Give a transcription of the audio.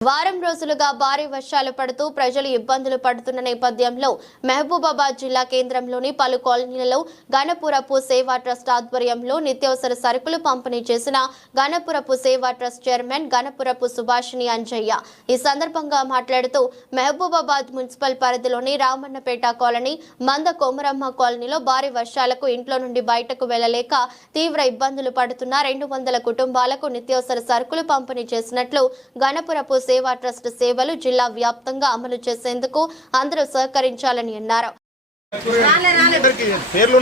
వారం రోజులుగా భారీ వర్షాలు పడుతూ ప్రజలు ఇబ్బందులు పడుతున్న నేపథ్యంలో మహబూబాబాద్ జిల్లా కేంద్రంలోని పలు కాలనీలలో గణపురపు సేవా ట్రస్ట్ ఆధ్వర్యంలో నిత్యావసర సరుకులు పంపిణీ చేసిన గణపురపు సేవా ట్రస్ట్ చైర్మన్ గణపురపు సుభాషిణి అంజయ్య ఈ సందర్భంగా మాట్లాడుతూ మహబూబాబాద్ మున్సిపల్ పరిధిలోని రామన్నపేట కాలనీ మంద కొమరమ్మ కాలనీలో భారీ వర్షాలకు ఇంట్లో నుండి బయటకు వెళ్లలేక తీవ్ర ఇబ్బందులు పడుతున్న 200 కుటుంబాలకు నిత్యావసర సరుకులు పంపిణీ చేసినట్లు గణపురపు సేవా ట్రస్ట్ సేవలు జిల్లా వ్యాప్తంగా అమలు చేసేందుకు అందరూ సహకరించాలని అన్నారు. అందరి పేర్లు